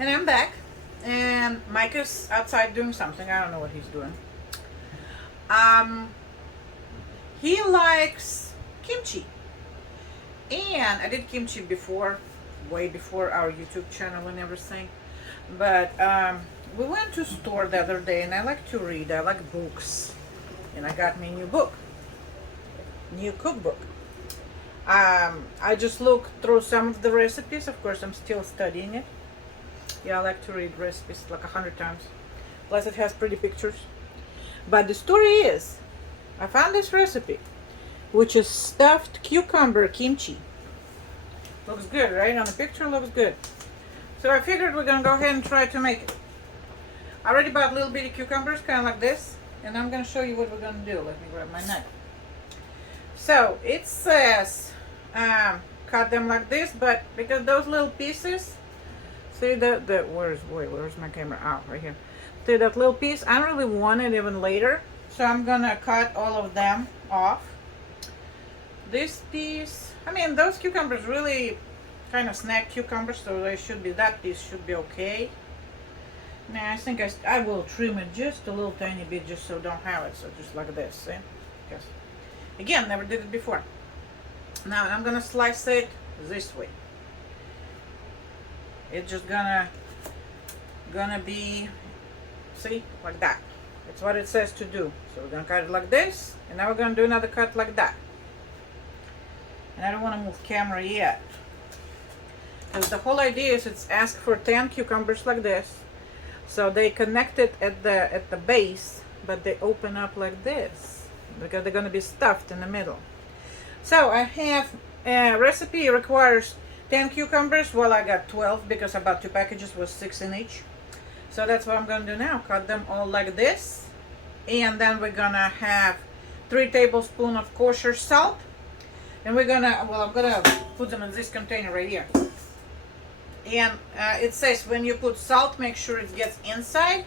And I'm back, and Mike is outside doing something. I don't know what he's doing. Um, he likes kimchi, and I did kimchi before, way before our YouTube channel and everything. But we went to store the other day, and I like to read. I like books, and I got me a new book, new cookbook. I just looked through some of the recipes. Of course, I'm still studying it. Yeah, I like to read recipes like 100 times. Plus, it has pretty pictures. But the story is, I found this recipe, which is stuffed cucumber kimchi. Looks good, right? On the picture, looks good. So I figured we're gonna go ahead and try to make it. I already bought little bitty cucumbers, kind of like this, and I'm gonna show you what we're gonna do. Let me grab my knife. So it says cut them like this, but because those little pieces, see where's my camera? Oh, right here. See that little piece? I don't really want it even later, so I'm gonna cut all of them off. This piece, I mean, those cucumbers really kind of snack cucumbers, so that piece should be okay. Now I think I will trim it just a little tiny bit, just so don't have it. So just like this, see? Because again, never did it before. Now I'm gonna slice it this way. It's just gonna be, see, like that. That's what it says to do. So we're gonna cut it like this, and now we're gonna do another cut like that. And I don't want to move camera yet, because the whole idea is it's asked for 10 cucumbers like this, so they connect it at the base, but they open up like this because they're gonna be stuffed in the middle. So I have a recipe requires 10 cucumbers. Well, I got 12 because I bought 2 packages with 6 in each. So that's what I'm gonna do now. Cut them all like this, and then we're gonna have 3 tablespoons of kosher salt, and we're gonna, well, I'm gonna put them in this container right here. And it says when you put salt, make sure it gets inside.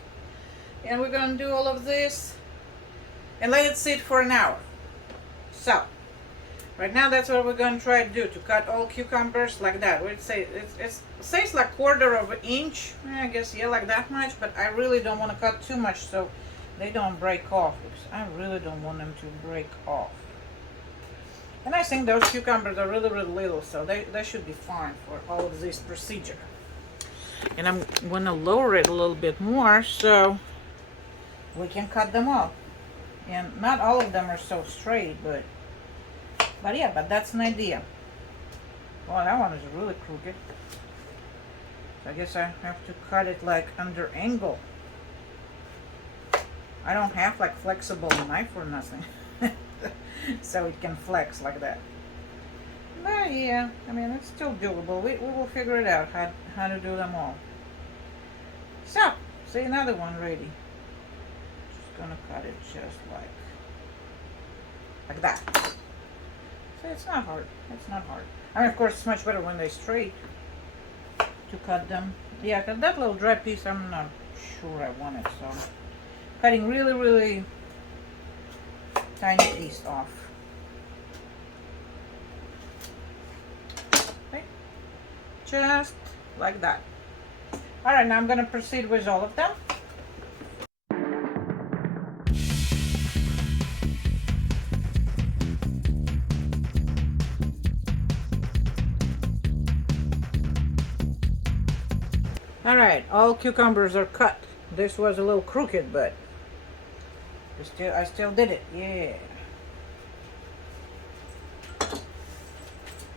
And we're gonna do all of this and let it sit for an hour. So right now, that's what we're going to try to do, to cut all cucumbers like that. It says like 1/4 of an inch. I guess, yeah, like that much. But I really don't want to cut too much so they don't break off. Because I really don't want them to break off. And I think those cucumbers are really, really little, so they should be fine for all of this procedure. And I'm going to lower it a little bit more so we can cut them off. And not all of them are so straight, but yeah, but that's an idea. Oh, that one is really crooked. So I guess I have to cut it like under angle. I don't have like flexible knife or nothing. So it can flex like that. But yeah, I mean, it's still doable. We will figure it out how to do them all. So, see, another one ready. Just gonna cut it just like that. So it's not hard. It's not hard. I mean, of course, it's much better when they're straight to cut them. Yeah, because that little dry piece, I'm not sure I want it. So I'm cutting really, really tiny piece off. Okay. Just like that. All right, now I'm going to proceed with all of them. All right, all cucumbers are cut. This was a little crooked, but I still did it. Yeah.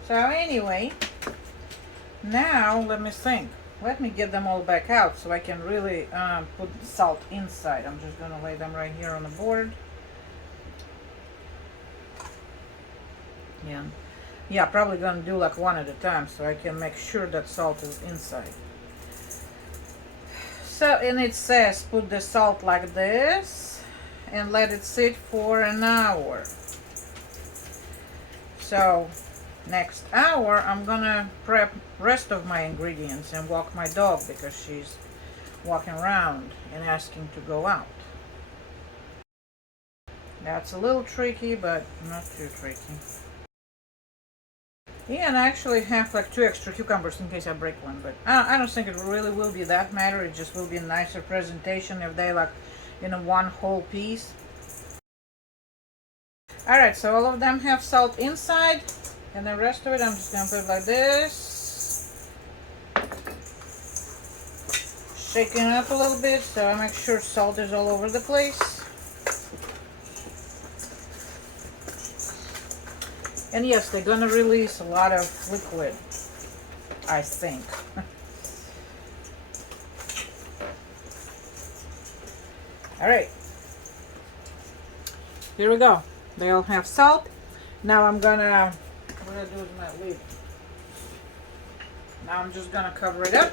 So anyway, now let me think. Let me get them all back out so I can really put the salt inside. I'm just gonna lay them right here on the board. Yeah, probably gonna do like one at a time so I can make sure that salt is inside. So, and it says put the salt like this and let it sit for an hour. So next hour I'm gonna prep rest of my ingredients and walk my dog because she's walking around and asking to go out. That's a little tricky, but not too tricky. Yeah, and I actually have like 2 extra cucumbers in case I break one, but I don't think it really will be that matter. It just will be a nicer presentation if they like in a one whole piece. Alright, so all of them have salt inside, and the rest of it I'm just gonna put it like this. Shaking it up a little bit so I make sure salt is all over the place. And yes, they're gonna release a lot of liquid, I think. Alright, here we go. They all have salt. Now I'm gonna, what I do with my lid? Now I'm just gonna cover it up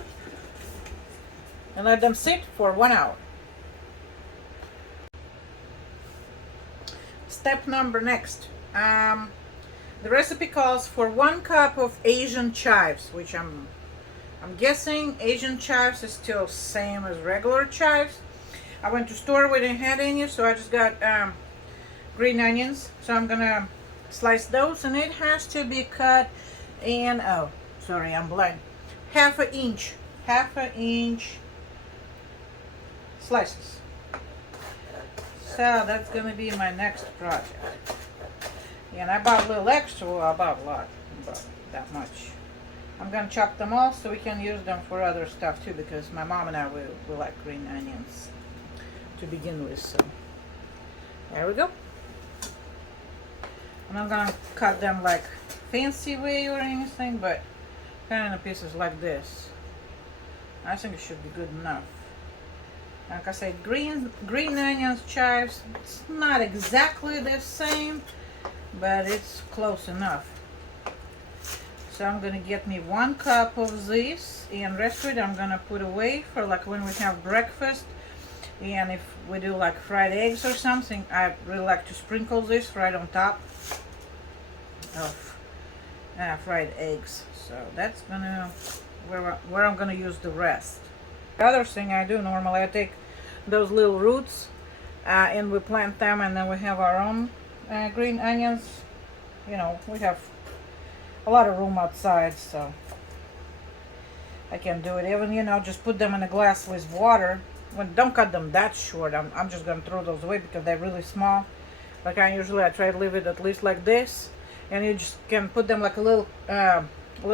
and let them sit for 1 hour. Step number next. The recipe calls for 1 cup of Asian chives, which I'm guessing Asian chives is still same as regular chives. I went to store where they had any, so I just got green onions. So I'm gonna slice those, and it has to be cut in, oh, sorry, I'm blind. half an inch slices. So that's gonna be my next project. And I bought a little extra. Well, I bought a lot, about that much. I'm gonna chop them all so we can use them for other stuff too, because my mom and I we like green onions to begin with. So there we go. I'm not gonna cut them like fancy way or anything, but kind of pieces like this. I think it should be good enough. Like I said, green onions, chives, it's not exactly the same, but it's close enough. So I'm gonna get me 1 cup of this, and rest of it I'm gonna put away for like when we have breakfast. And if we do like fried eggs or something, I really like to sprinkle this right on top of fried eggs. So that's gonna where I'm gonna use the rest. The other thing I do normally, I take those little roots and we plant them, and then we have our own green onions. You know, we have a lot of room outside, so I can do it. Even, you know, just put them in a glass with water. Don't cut them that short. I'm just gonna throw those away because they're really small. Like I try to leave it at least like this, and you just can put them like a little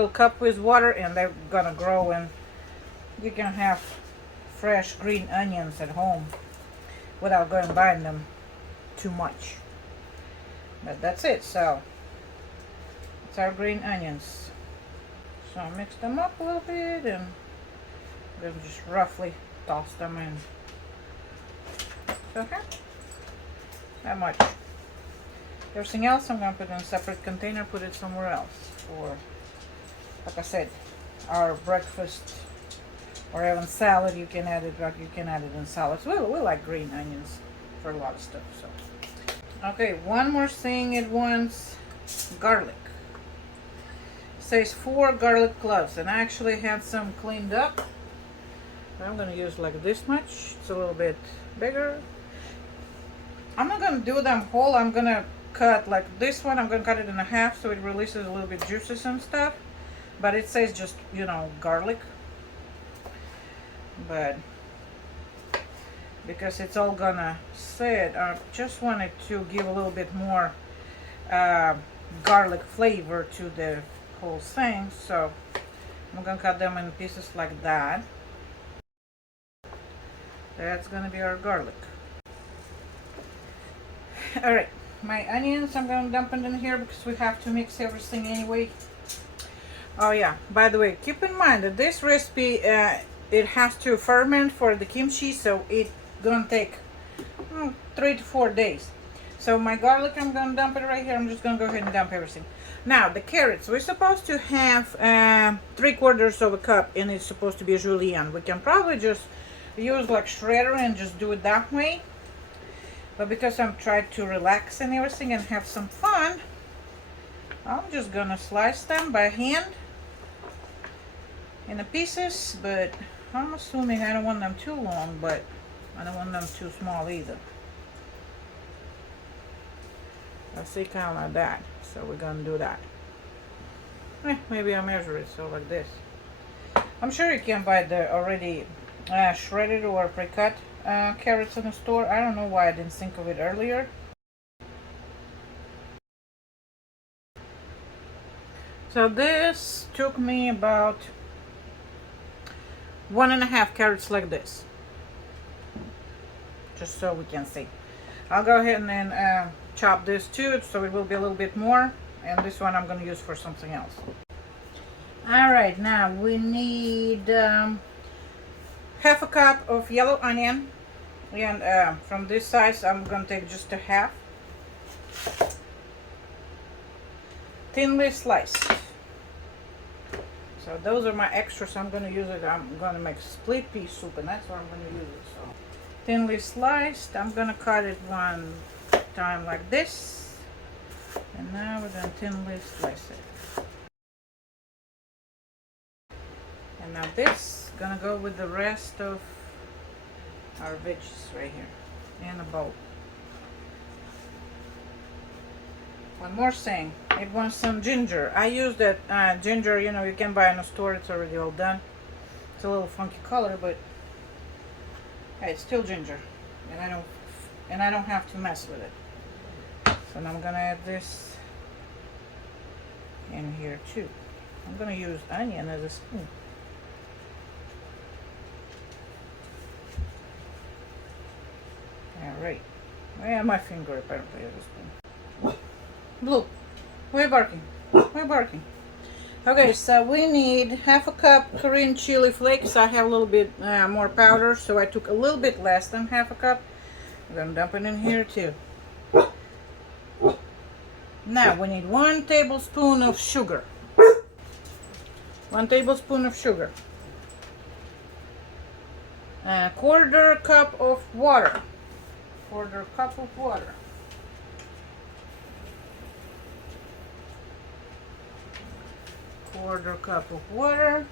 cup with water, and they're gonna grow, and you can have fresh green onions at home without going buying them too much. But that's it. So it's our green onions. So I mix them up a little bit, and then just roughly toss them in. So okay, that much. Everything else I'm gonna put in a separate container, put it somewhere else. Or like I said, our breakfast or even salad, you can add it in salads. We like green onions for a lot of stuff. So okay, one more thing it wants garlic. It says 4 garlic cloves, and I actually have some cleaned up. I'm gonna use like this much. It's a little bit bigger. I'm not gonna do them whole. I'm gonna cut like this one. I'm gonna cut it in half so it releases a little bit juices and stuff. But it says just, you know, garlic. But because it's all gonna sit, I just wanted to give a little bit more garlic flavor to the whole thing. So I'm gonna cut them in pieces like that. That's gonna be our garlic. Alright, my onions I'm gonna dump it in here because we have to mix everything anyway. Oh yeah, by the way, keep in mind that this recipe it has to ferment for the kimchi, so it's gonna take 3 to 4 days. So my garlic, I'm gonna dump it right here. I'm just gonna go ahead and dump everything. Now the carrots, we're supposed to have 3/4 of a cup, and it's supposed to be a julienne. We can probably just use like shredder and just do it that way, but because I'm trying to relax and everything and have some fun, I'm just gonna slice them by hand in the pieces. But I'm assuming I don't want them too long, but I don't want them too small either. I see, kind of like that. So we're gonna do that. Maybe I measure it so like this. I'm sure you can buy the already shredded or pre-cut carrots in the store. I don't know why I didn't think of it earlier. So this took me about 1.5 carrots like this, just so we can see. I'll go ahead and then chop this too, so it will be a little bit more, and this one I'm going to use for something else. All right, now we need half a cup of yellow onion, and from this size I'm going to take just a half, thinly sliced. So those are my extras. I'm going to use it. I'm going to make split pea soup, and that's what I'm going to use it. So thinly sliced. I'm going to cut it one time like this, and now we're going to thinly slice it. And now this is going to go with the rest of our veggies right here in a bowl. One more thing, it wants some ginger. I use that ginger, you know, you can buy in a store. It's already all done. It's a little funky color, but hey, it's still ginger, and I don't have to mess with it. So now I'm gonna add this in here too. I'm gonna use onion as a spoon. All right. I have my finger apparently as a spoon. Blue, why are you barking? Why are you barking? Okay, so we need half a cup Korean chili flakes. I have a little bit more powder, so I took a little bit less than half a cup. I'm gonna dump it in here too. Now we need 1 tablespoon of sugar. 1 tablespoon of sugar. A 1/4 cup of water. 1/4 cup of water. Quarter cup of water.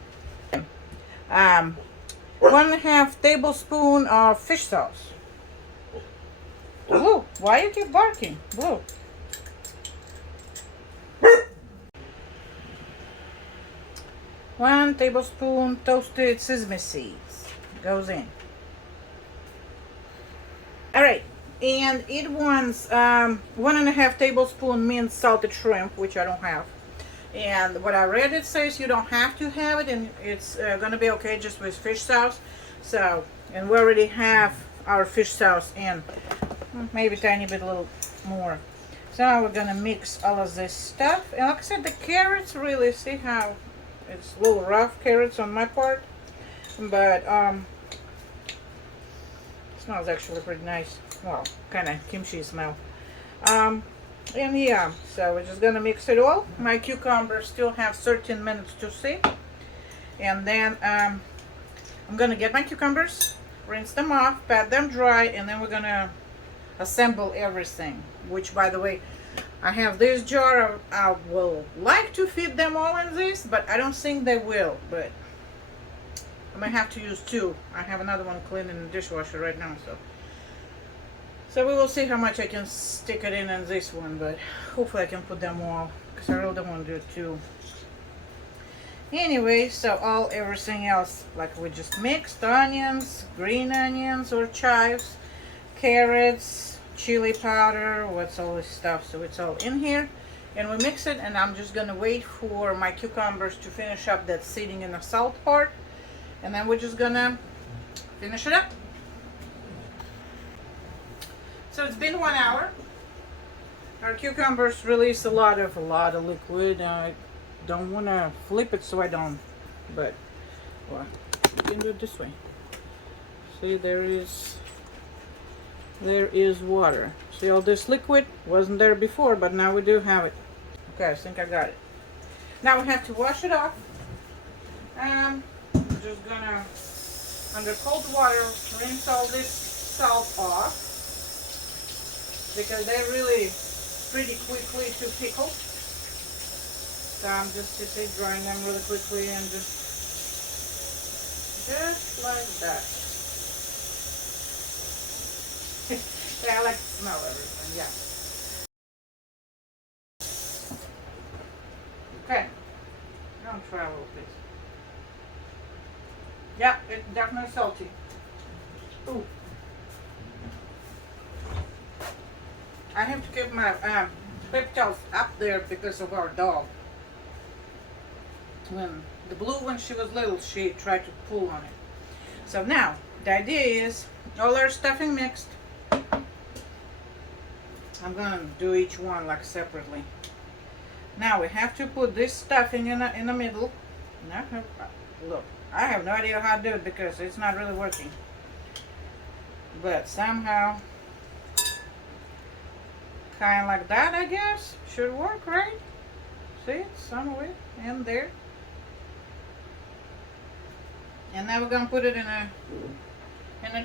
1/2 tablespoon of fish sauce. Blue, why you keep barking? Blue. One tablespoon toasted sesame seeds goes in. All right, and it wants 1.5 tablespoon minced salted shrimp, which I don't have. And what I read, it says you don't have to have it, and it's gonna be okay just with fish sauce. So, and we already have our fish sauce in, maybe a tiny bit, a little more. So now we're gonna mix all of this stuff. And like I said, the carrots, really, see how it's a little rough carrots on my part, but it smells actually pretty nice. Well, kind of kimchi smell. And yeah, so we're just gonna mix it all. My cucumbers still have 13 minutes to sit, and then I'm gonna get my cucumbers, rinse them off, pat them dry, and then we're gonna assemble everything. Which, by the way, I have this jar. I will like to fit them all in this, but I don't think they will. But I might have to use 2. I have another one clean in the dishwasher right now, so we will see how much I can stick it in this one, but hopefully I can put them all, because I really don't want to do 2. Anyway, so everything else, like we just mixed, onions, green onions or chives, carrots, chili powder, what's all this stuff, so it's all in here. And we mix it, and I'm just going to wait for my cucumbers to finish up that sitting in the salt part, and then we're just going to finish it up. So it's been 1 hour. Our cucumbers release a lot of liquid. I don't want to flip it, so I don't. But well, you can do it this way. See, there is water. See, all this liquid wasn't there before, but now we do have it. Okay, I think I got it. Now we have to wash it off. I'm just gonna, under cold water, rinse all this salt off, because they're really pretty quickly to pickle. So I'm just drying them really quickly, and just like that. Yeah, I like to smell everything, yeah. Okay, want to try a little bit. Yeah, it's definitely salty. Ooh. I have to keep my pigtails up there because of our dog. When the blue, when she was little, she tried to pull on it. So now the idea is all our stuffing mixed. I'm gonna do each one like separately. Now we have to put this stuffing in the middle. Now, look, I have no idea how to do it because it's not really working. But somehow, kind of like that, I guess, should work, right? See, some of it in there. And now we're gonna put it in a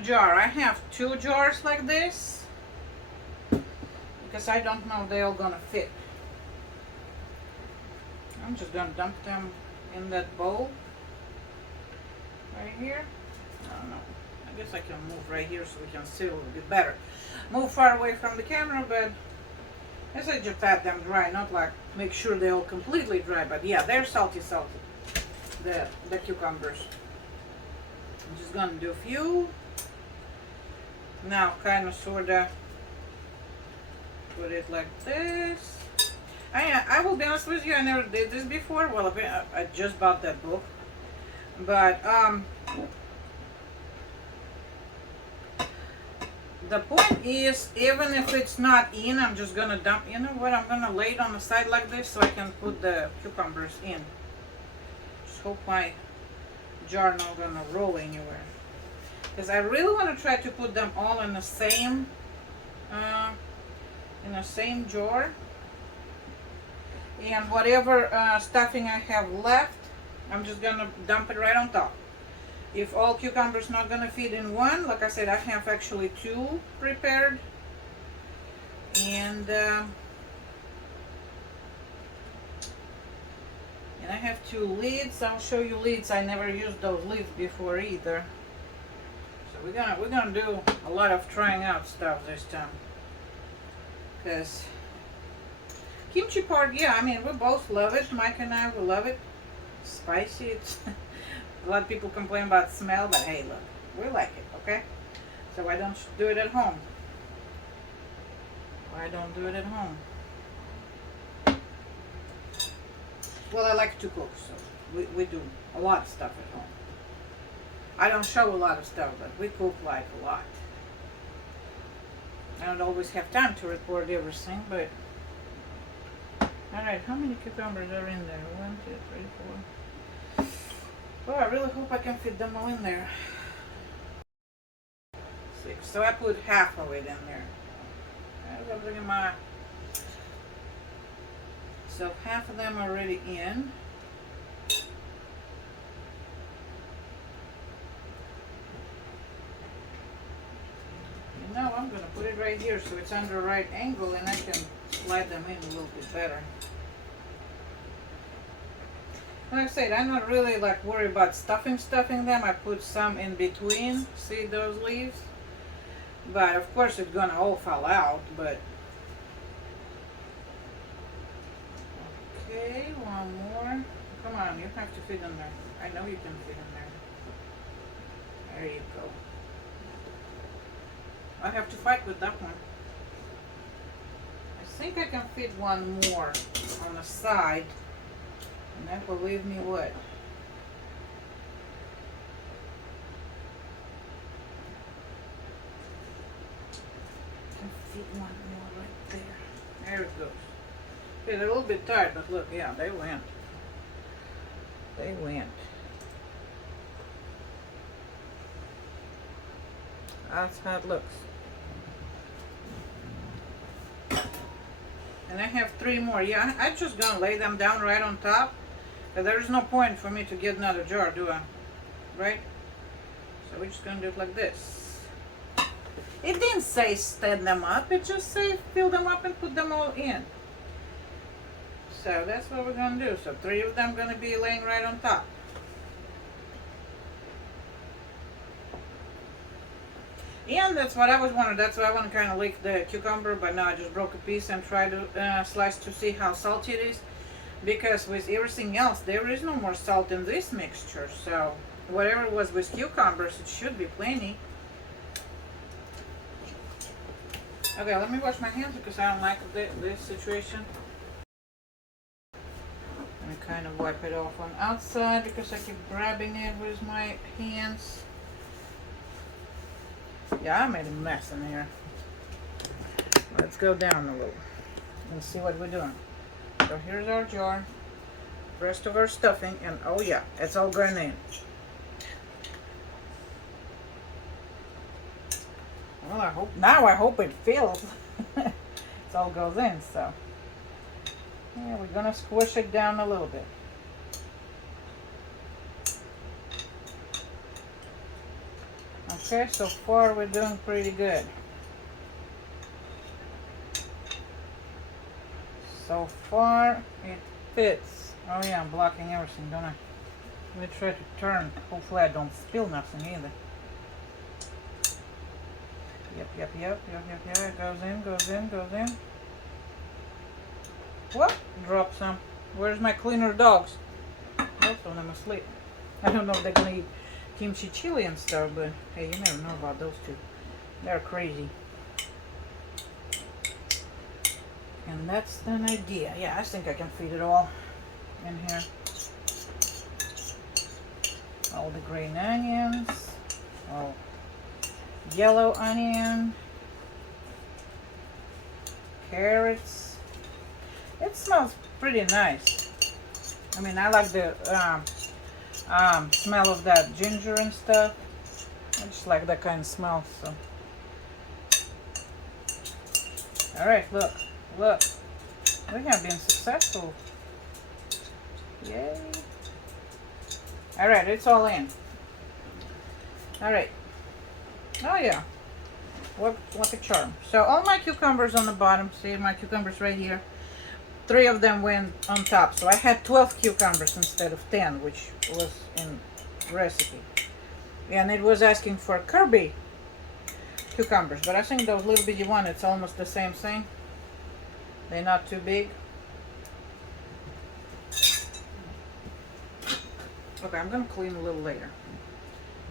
jar. I have 2 jars like this because I don't know if they're all gonna fit. I'm just gonna dump them in that bowl right here. I don't know. I guess I can move right here so we can see a little bit better. Move far away from the camera, but I say just pat them dry, not like make sure they're all completely dry, but yeah, they're salty. The cucumbers. I'm just gonna do a few. Now kind of sorta put it like this. I will be honest with you, I never did this before. Well, I just bought that book. But the point is, even if it's not in, I'm just gonna dump, you know what, I'm gonna lay it on the side like this so I can put the cucumbers in. Just hope my jar not gonna roll anywhere. Because I really want to try to put them all in the same jar. And whatever stuffing I have left, I'm just gonna dump it right on top. If all cucumbers not gonna fit in one, like I said, I have actually 2 prepared. And I have 2 lids. I'll show you lids. I never used those lids before either. So we're gonna do a lot of trying out stuff this time. Because kimchi part, yeah, I mean, we both love it. Mike and I, we love it. Spicy. It's a lot of people complain about the smell, but hey, look, we like it, okay? So why don't you do it at home? Why don't do it at home? Well, I like to cook, so we do a lot of stuff at home. I don't show a lot of stuff, but we cook like a lot. I don't always have time to record everything, but alright, how many cucumbers are in there? 1, 2, 3, 4. Oh, I really hope I can fit them all in there. 6. So I put half of it in there. So half of them are already in. And now I'm going to put it right here so it's under a right angle and I can slide them in a little bit better. Like I said, I'm not really like worried about stuffing them. I put some in between. See those leaves? But of course it's gonna all fall out, but okay, one more. Come on, you have to fit in there. I know you can fit in there. There you go. I have to fight with that one. I think I can fit one more on the side. And that will leave me what? I can fit one more right there. There it goes. Okay, they're a little bit tight, but look, yeah, they went. They went. That's how it looks. And I have 3 more. Yeah, I'm just gonna lay them down right on top. There's no point for me to get another jar, do I? Right? So we're just gonna do it like this. It didn't say stand them up. It just said fill them up and put them all in. So that's what we're gonna do. So 3 of them gonna be laying right on top. And that's what I was wondering. That's why I want to kind of lick the cucumber, but now I just broke a piece and tried to slice to see how salty it is. because with everything else there is no more salt in this mixture, so whatever it was with cucumbers, it should be plenty. Okay, let me wash my hands because I don't like this situation. Let me kind of wipe it off on outside because I keep grabbing it with my hands. Yeah, I made a mess in here. Let's go down a little and see what we're doing. So here's our jar, rest of our stuffing, and oh yeah, it's all going in. Well, I hope it fills. It all goes in, so yeah, we're gonna squish it down a little bit. Okay, so far we're doing pretty good. So far it fits. Oh yeah, I'm blocking everything, don't I? Let me try to turn. Hopefully I don't spill nothing either. Yep. It goes in. What? Drop some. Where's my cleaner dogs? Both of them asleep. I don't know if they're gonna eat kimchi chili and stuff, but hey, you never know about those two. They're crazy. And that's the idea. Yeah, I think I can feed it all in here. All the green onions. Oh, yellow onion. Carrots. It smells pretty nice. I mean, I like the smell of that ginger and stuff. I just like that kind of smell. So, all right, look, we have been successful. Yay! All right, it's all in. All right. Oh yeah. What a charm. So all my cucumbers on the bottom. See my cucumbers right here. 3 of them went on top, so I had 12 cucumbers instead of 10, which was in recipe. And it was asking for Kirby cucumbers, but I think those little bitty ones, it's almost the same thing. They're not too big. Okay, I'm gonna clean a little later.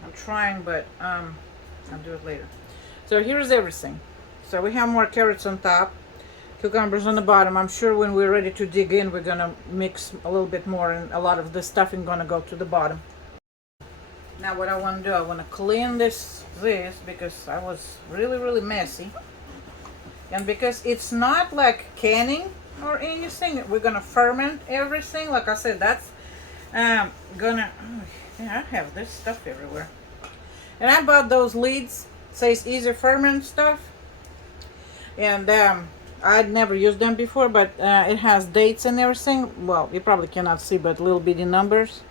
I'm trying, but I'll do it later. So here's everything. So we have more carrots on top, cucumbers on the bottom. I'm sure when we're ready to dig in, we're gonna mix a little bit more, and a lot of the stuffing gonna go to the bottom. Now what I want to do, I want to clean this because I was really messy, and because it's not like canning or anything, we're gonna ferment everything. Like I said, that's gonna yeah, I have this stuff everywhere, and I bought those lids. It says easy ferment stuff, and I'd never used them before, but it has dates and everything. Well, you probably cannot see, but little bitty numbers.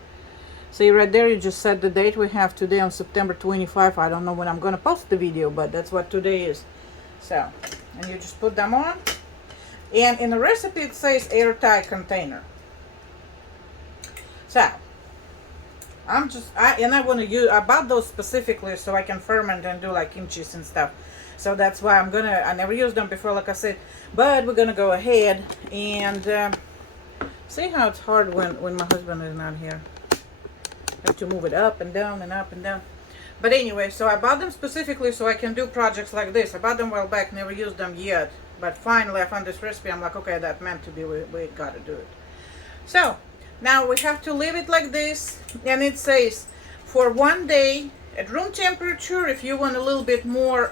See right there, you just set the date. We have today on September 25. I don't know when I'm going to post the video, but that's what today is. So, and you just put them on. And in the recipe, it says airtight container. So, I want to use, I bought those specifically so I can ferment and do like kimchis and stuff. So that's why I never used them before, like I said, but we're gonna go ahead and see how it's hard when my husband is not here. I have to move it up and down and up and down. But anyway, so I bought them specifically so I can do projects like this. I bought them a while back, never used them yet. But finally I found this recipe. I'm like, okay, that meant to be, we gotta do it. So now we have to leave it like this, and it says for 1 day at room temperature. If you want a little bit more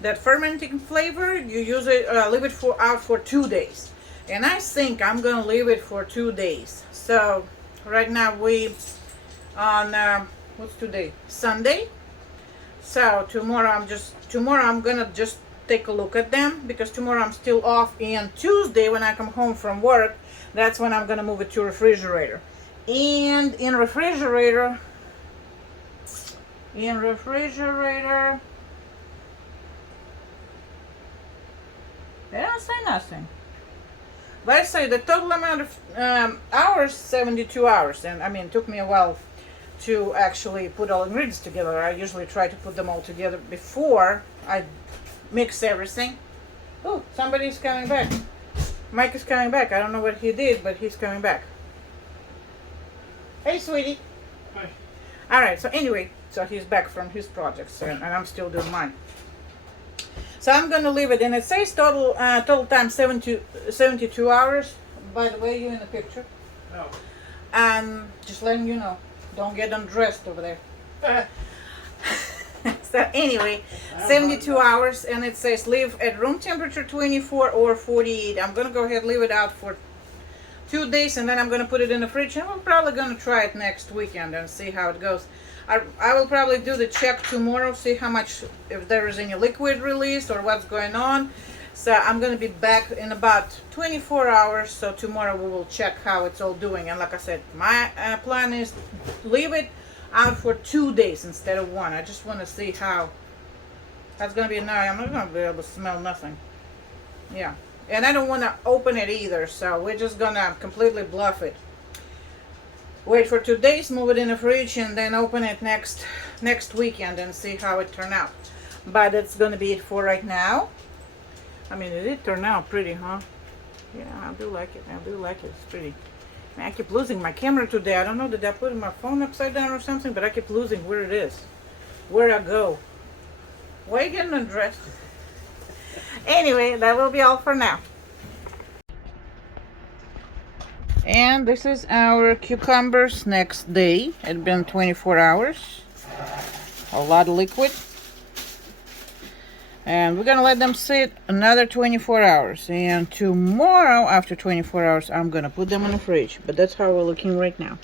that fermenting flavor, you use it, leave it out for 2 days. And I think I'm gonna leave it for 2 days. So right now we on what's today? Sunday. So tomorrow I'm gonna just take a look at them, because tomorrow I'm still off, and Tuesday when I come home from work, that's when I'm gonna move it to refrigerator. And in refrigerator, they don't say nothing. But I say the total amount of hours, 72 hours. And I mean, it took me a while to actually put all ingredients together. I usually try to put them all together before I mix everything. Oh, somebody's coming back. Mike is coming back. I don't know what he did, but he's coming back. Hey, sweetie. Hi. All right. So anyway, so he's back from his projects, and I'm still doing mine. So I'm gonna leave it, and it says total time 72 hours. By the way, you in the picture. Oh. Just letting you know, don't get undressed over there. So anyway, 72 hours, and it says leave at room temperature 24 or 48. I'm gonna go ahead and leave it out for 2 days, and then I'm gonna put it in the fridge, and I'm probably gonna try it next weekend and see how it goes. I will probably do the check tomorrow, see how much, if there is any liquid released or what's going on. So I'm gonna be back in about 24 hours, so tomorrow we will check how it's all doing. And like I said, my plan is leave it out for 2 days instead of 1. I just want to see how that's gonna be. Now I'm not gonna be able to smell nothing. Yeah, and I don't want to open it either, so we're just gonna completely bluff it. Wait for 2 days, move it in the fridge, and then open it next weekend and see how it turned out. But that's gonna be it for right now. I mean, it did turn out pretty, huh? Yeah, I do like it. I do like it. It's pretty. Man, I keep losing my camera today. I don't know, did I put my phone upside down or something? But I keep losing where it is, where I go. Why are you getting undressed? Anyway, that will be all for now. And this is our cucumbers next day. It's been 24 hours. A lot of liquid. And we're gonna let them sit another 24 hours. And tomorrow, after 24 hours, I'm gonna put them in the fridge. But that's how we're looking right now.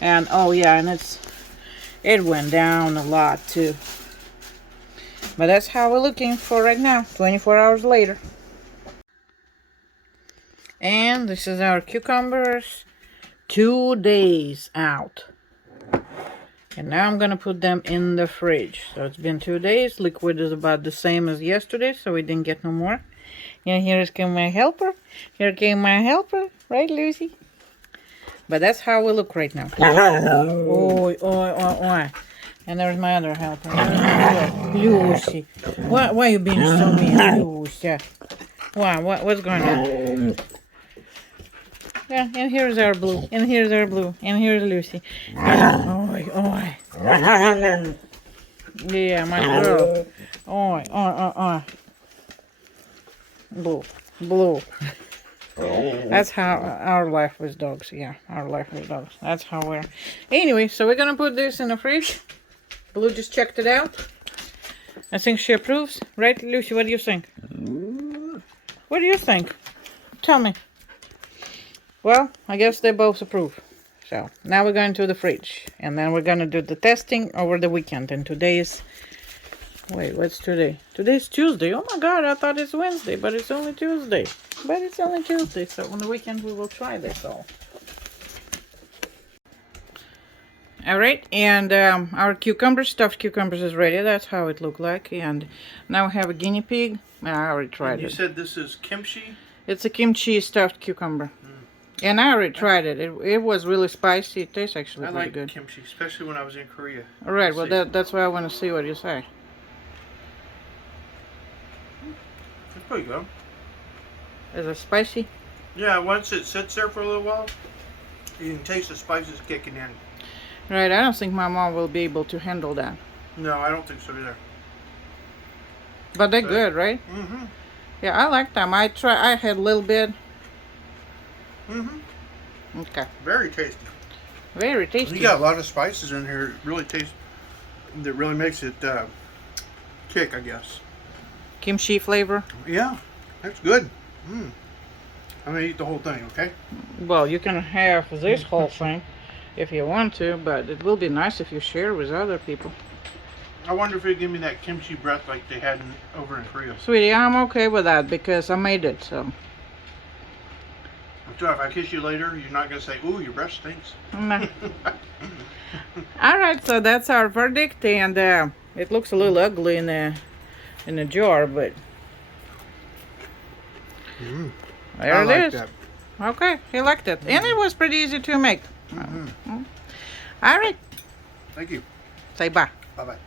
And oh yeah, and it went down a lot too. But that's how we're looking for right now, 24 hours later. And this is our cucumbers, 2 days out. And now I'm gonna put them in the fridge. So it's been 2 days. Liquid is about the same as yesterday, so we didn't get no more. And here came my helper. Here came my helper, right, Lucy? But that's how we look right now. Oi, oi, oi, oi. And there's my other helper. Lucy, why are you being so mean, Lucy? Why? What's going on? Yeah, and here's our blue, and here's our blue, and here's Lucy. Oi, oi. Yeah, my girl. Oi, oi, oi. Blue, blue. That's how our life with dogs. Yeah, our life with dogs. That's how we're. Anyway, so we're gonna put this in the fridge. Blue just checked it out. I think she approves, right, Lucy? What do you think? What do you think? Tell me. Well, I guess they both approve. So now we're going to the fridge, and then we're gonna do the testing over the weekend. And today is, wait, what's today? Today's Tuesday. Oh my God, I thought it's Wednesday, but it's only Tuesday. But it's only Tuesday, so on the weekend we will try this all. All right, and our stuffed cucumbers is ready. That's how it looked like. And now we have a guinea pig. I already tried it. You said this is kimchi? It's a kimchi stuffed cucumber. And I already tried it. It was really spicy. It tastes actually pretty good. I like kimchi, especially when I was in Korea. All right, well, that's why I want to see what you say. It's pretty good. Is it spicy? Yeah, once it sits there for a little while, you can taste the spices kicking in. Right, I don't think my mom will be able to handle that. No, I don't think so either. But they're good, right? Mm-hmm. Yeah, I like them. I had a little bit. Mm-hmm. Okay. Very tasty. Very tasty. You got a lot of spices in here. It really tastes. That really makes it kick, I guess. Kimchi flavor. Yeah, that's good. I'm gonna eat the whole thing. Okay. Well, you can have this whole thing if you want to, but it will be nice if you share with other people. I wonder if they give me that kimchi breath like they had over in Korea. Sweetie, I'm okay with that because I made it, so. So if I kiss you later, you're not gonna say, "Ooh, your breath stinks." No. All right, so that's our verdict, and it looks a little ugly in the jar, but there I it like is. that. Okay, he liked it, and it was pretty easy to make. All right. Thank you. Say bye. Bye bye.